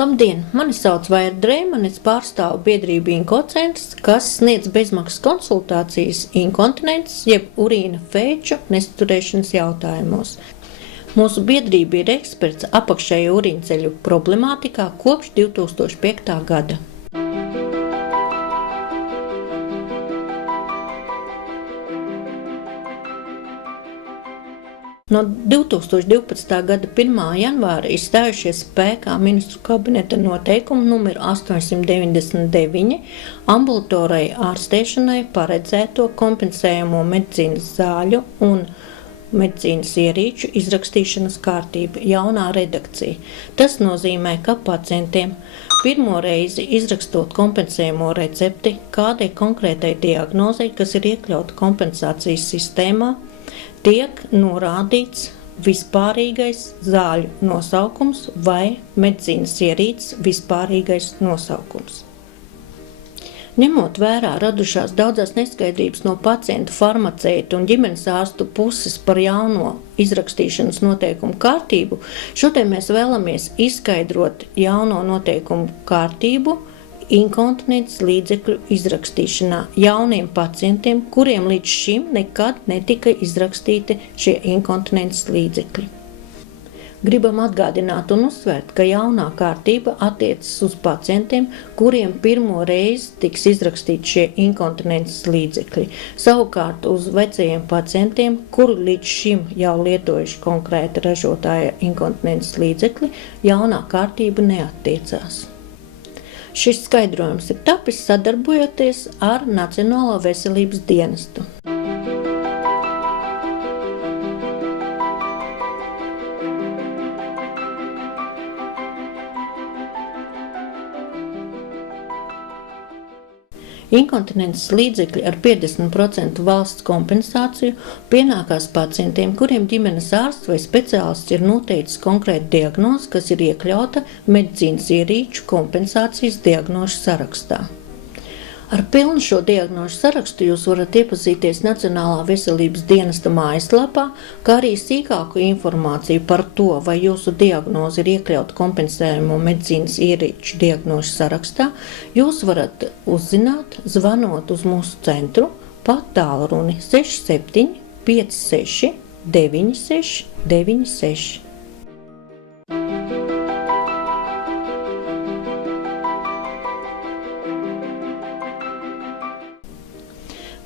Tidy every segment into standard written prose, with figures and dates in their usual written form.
Labdien! Mani sauc Vaira Dreimane, es pārstāvu biedrību Inkocentrs, kas sniedz bezmaksas konsultācijas inkontinences jeb urīna fēču nesturēšanas jautājumos. Mūsu biedrība ir eksperts apakšējo urīnceļu problemātikā kopš 2005. gada. No 2012. gada 1. janvāra ir stājušies spēkā ministru kabineta noteikumi numur 899 ambulatorai ārstēšanai paredzēto kompensējamo medicīnas zāļu un medicīnas ierīču izrakstīšanas kārtība jaunā redakcija. Tas nozīmē, ka pacientiem pirmo reizi izrakstot kompensējamo recepti kādai konkrētai diagnozei, kas ir iekļauta kompensācijas sistēmā, tiek norādīts vispārīgais zāļu nosaukums vai medicīnas ierīces vispārīgais nosaukums. Ņemot vērā radušās daudzās neskaidrības no pacientu, farmaceitu un ģimenes ārstu puses par jauno izrakstīšanas noteikumu kārtību, šodien mēs vēlamies izskaidrot jauno noteikumu kārtību inkontinences līdzekļu izrakstīšanā jauniem pacientiem, kuriem līdz šim nekad netika izrakstīti šie inkontinences līdzekļi. Gribam atgādināt un uzsvērt, ka jaunā kārtība attiecas uz pacientiem, kuriem pirmo reizi tiks izrakstīti šie inkontinences līdzekļi. Savukārt uz vecajiem pacientiem, kuri līdz šim jau lietojuši konkrēta ražotāja inkontinences līdzekļi, jaunā kārtība neattiecās. Šis skaidrojums ir tapis sadarbojoties ar Nacionālo veselības dienestu. Inkontinences līdzekļi ar 50% valsts kompensāciju pienākās pacientiem, kuriem ģimenes ārsts vai speciālists ir noteicis konkrēta diagnoze, kas ir iekļauta medicīnas ierīču kompensācijas diagnožu sarakstā. Ar pilnu šo diagnožu sarakstu jūs varat iepazīties Nacionālā veselības dienesta mājaslapā, kā arī sīkāku informāciju par to, vai jūsu diagnoze ir iekļauta kompensējamo medicīnas ierīču diagnožu sarakstā, jūs varat uzzināt, zvanot uz mūsu centru pa tālruni 67 56 96 96.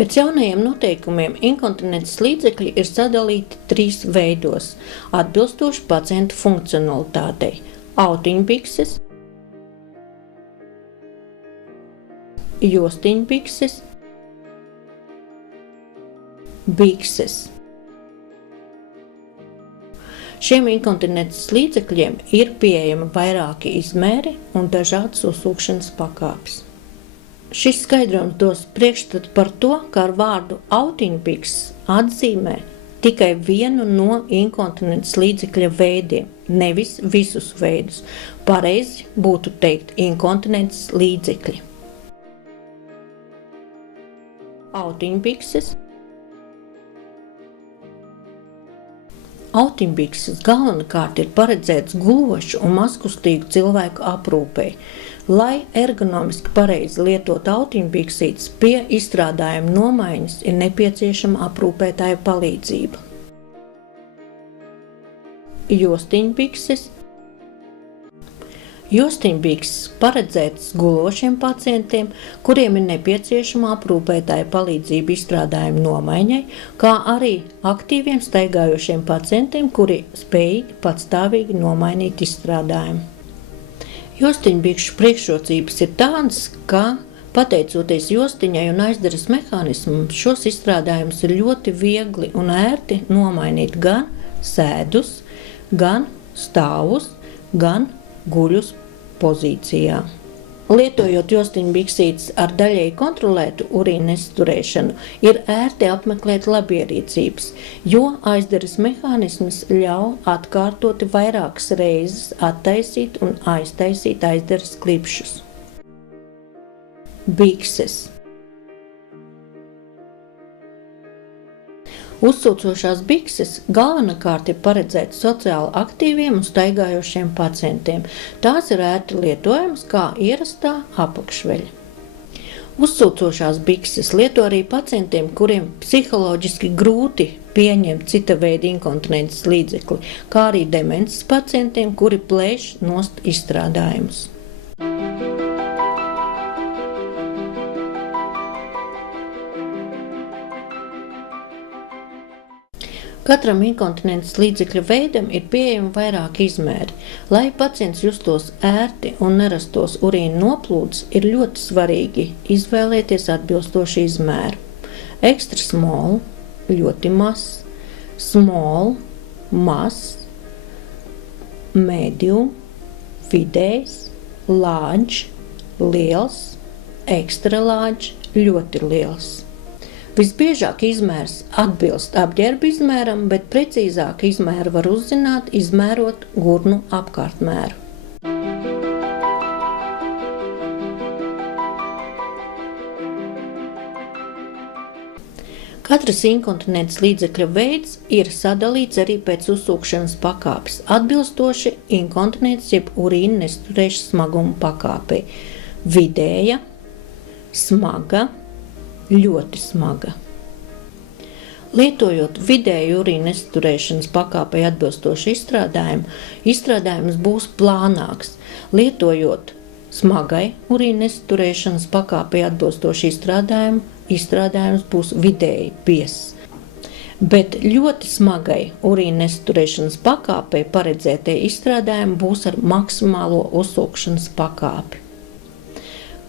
Pēc jaunajiem noteikumiem inkontinences līdzekļi ir sadalīti 3 veidos, atbilstoši pacientu funkcionalitātei – autiņbikses, jostiņbikses, bikses. Šiem inkontinences līdzekļiem ir pieejami vairāki izmēri un dažādas uzsūkšanas pakāpes. Šis skaidrojums dos priekšstatu par to, ka ar vārdu autiņbikses atzīmē tikai vienu no inkontinences līdzekļa veidiem, nevis visus veidus. Pareizi būtu teikt inkontinences līdzekļi. Autiņbikses. Autiņbikses galvenokārt ir paredzēts gulošu un mazkustīgu cilvēku aprūpei. Lai ergonomiski pareizi lietot autiņbiksītes, pie izstrādājuma nomaiņas ir nepieciešama aprūpētāja palīdzība. Jostiņbikses. Jostiņbikses paredzētas gulošiem pacientiem, kuriem ir nepieciešama aprūpētāja palīdzība izstrādājuma nomaiņai, kā arī aktīviem staigājošiem pacientiem, kuri spējīgi patstāvīgi nomainīt izstrādājumu. Jostiņbikšu priekšrocības ir tādas, ka, pateicoties jostiņai un aizdaras mehānismam, šos izstrādājumus ir ļoti viegli un ērti nomainīt gan sēdus, gan stāvus, gan guļus pozīcijā. Lietojot jostiņbiksītes ar daļēji kontrolētu urīna nesturēšanu, ir ērti apmeklēt labierīcības, jo aizdaras mehānisms ļauj atkārtoti vairākas reizes attaisīt un aiztaisīt aizdaras klipšus. Bikses. Uzsūcošās bikses galvenokārt ir paredzētas sociāli aktīviem un staigājošiem pacientiem. Tās ir ērti lietojamas kā ierastā apakšveļa. Uzsūcošās bikses lieto arī pacientiem, kuriem psiholoģiski grūti pieņemt cita veida inkontinences līdzekli, kā arī demences pacientiem, kuri plēš nost izstrādājumus. Katram inkontinences līdzekļa veidam ir pieejami vairāki izmēri. Lai pacients justos ērti un nerastos urīna noplūdes, ir ļoti svarīgi izvēlēties atbilstošu izmēru. Extra small – ļoti mazs, small – mazs, medium – vidējs, large – liels, extra large – ļoti liels. Visbiežāk izmērs atbilst apģērba izmēram, bet precīzāk izmēru var uzzināt, izmērot gurnu apkārtmēru. Katras inkontinences līdzekļa veids ir sadalīts arī pēc uzsūkšanas pakāpes, atbilstoši inkontinences jeb urīna nesturēšanas smaguma pakāpei. Vidēja, smaga, ļoti smaga. Lietojot vidēju urīna nesturēšanas pakāpei atbilstošu izstrādājumu, izstrādājums būs plānāks. Lietojot smagai urīna nesturēšanas pakāpei atbilstošu izstrādājumu, izstrādājums būs vidēji biezs. Bet ļoti smagai urīna nesturēšanas pakāpei paredzētie izstrādājumi būs ar maksimālo uzsūkšanas pakāpi.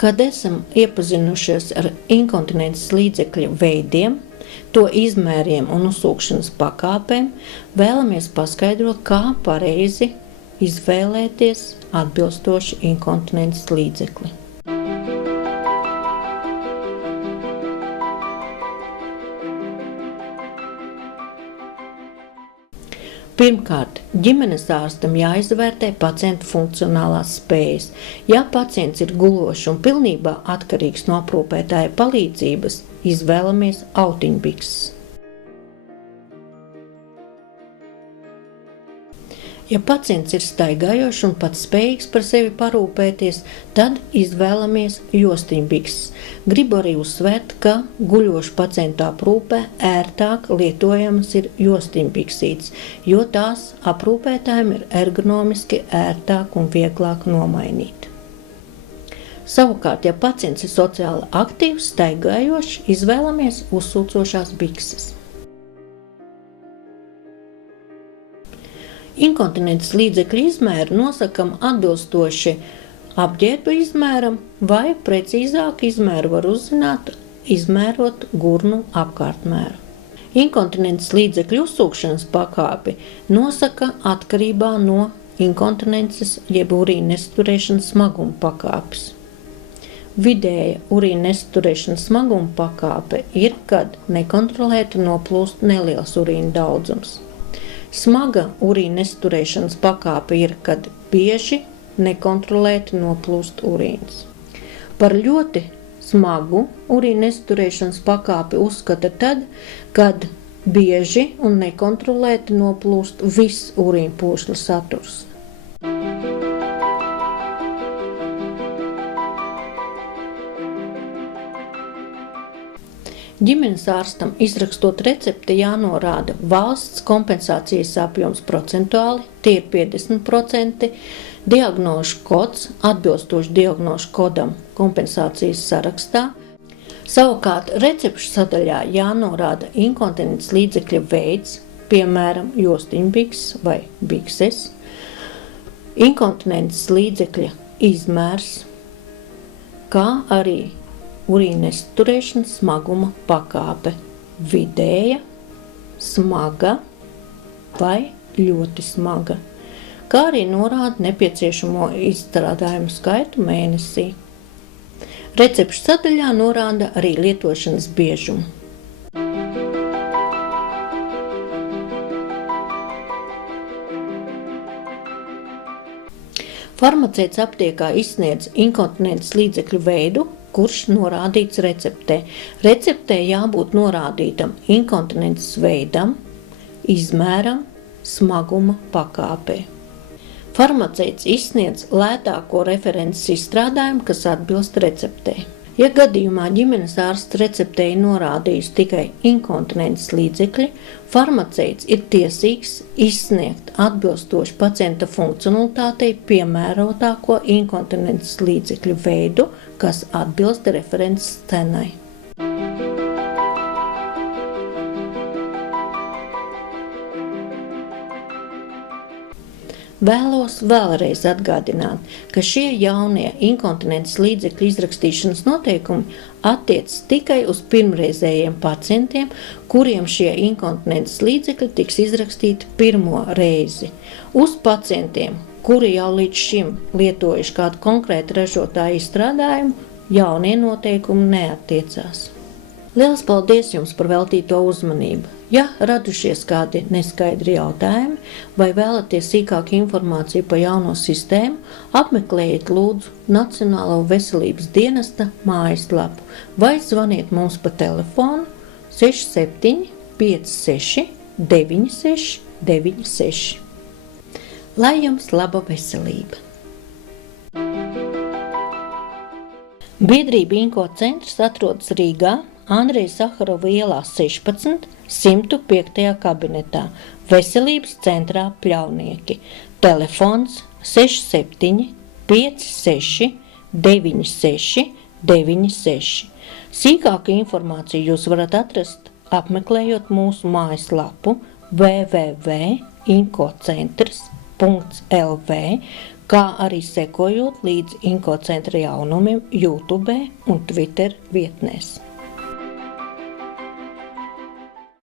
Kad esam iepazinušies ar inkontinences līdzekļa veidiem, to izmēriem un uzsūkšanas pakāpēm, vēlamies paskaidrot, kā pareizi izvēlēties atbilstoši inkontinences līdzekli. Pirmkārt, ģimenes ārstam jāizvērtē pacienta funkcionālās spējas. Ja pacients ir gulošs un pilnībā atkarīgs no aprūpētāja palīdzības, izvēlamies autiņbikses. Ja pacients ir staigājošs un pats spējīgs par sevi parūpēties, tad izvēlamies jostiņbikses. Gribu arī uzsvērt, ka guļošu pacientu aprūpē ērtāk lietojamas ir jostiņbiksītes, jo tās aprūpētājiem ir ergonomiski ērtāk un vieglāk nomainīt. Savukārt, ja pacients ir sociāli aktīvs, staigājošs, izvēlamies uzsūcošās bikses. Inkontinences līdzekļu izmēru nosakam atbilstoši apģērba izmēram, vai precīzāk izmēru var uzzināt, izmērot gurnu apkārtmēru. Inkontinences līdzekļu uzsūkšanas pakāpi nosaka atkarībā no inkontinences jeb urīna nesturēšanas smaguma pakāpes. Vidēja urīna nesturēšanas smaguma pakāpe ir, kad nekontrolēti noplūst neliels urīna daudzums. Smaga urīna nesturēšanas pakāpe ir, kad bieži nekontrolēti noplūst urīns. Par ļoti smagu urīna nesturēšanas pakāpi uzskata tad, kad bieži un nekontrolēti noplūst viss urīna pūsļa saturs. Ģimenes ārstam izrakstot recepti jānorāda valsts kompensācijas apjoms procentuāli, tie ir 50%, diagnožu kods atbilstoši diagnožu kodam kompensācijas sarakstā. Savukārt recepšu sadaļā jānorāda inkontinences līdzekļa veids, piemēram, jostiņbikses vai bikses, inkontinences līdzekļa izmērs, kā arī urīna nesturēšanas smaguma pakāpe – vidēja, smaga vai ļoti smaga, kā arī norāda nepieciešamo izstrādājumu skaitu mēnesī. Recepšu sadaļā norāda arī lietošanas biežumu. Farmaceits aptiekā izsniedz inkontinences līdzekļu veidu, kurš norādīts receptē. Receptē jābūt norādītam inkontinences veidam, izmēram, smaguma pakāpē. Farmaceits izsniedz lētāko references izstrādājumu, kas atbilst receptē. Ja gadījumā ģimenes ārsts receptē ir norādījis tikai inkontinences līdzekļi, farmaceits ir tiesīgs izsniegt atbilstoši pacienta funkcionalitātei piemērotāko inkontinences līdzekļu veidu, kas atbilst references cenai. Vēlos vēlreiz atgādināt, ka šie jaunie inkontinences līdzekļu izrakstīšanas noteikumi attiecas tikai uz pirmreizējiem pacientiem, kuriem šie inkontinences līdzekļi tiks izrakstīti pirmo reizi. Uz pacientiem, kuri jau līdz šim lietojuši kādu konkrētu ražotāju izstrādājumu, jaunie noteikumi neattiecās. Liels paldies jums par veltīto uzmanību! Ja radušies kādi neskaidri jautājumi vai vēlaties sīkāku informāciju par jauno sistēmu, apmeklējiet lūdzu Nacionālo veselības dienesta mājaslapu vai zvaniet mums pa telefonu 67 56 96 96. Lai jums laba veselība! Biedrība Inko centrs atrodas Rīgā, Andreja Saharova ielā 16, 105. kabinetā, Veselības centrā Pļaunieki. Telefons 67 56 96 96. Sīkāku informāciju jūs varat atrast, apmeklējot mūsu mājaslapu www.inkocentrs.lv, kā arī sekojot līdz Inko centra jaunumiem YouTube un Twitter vietnēs.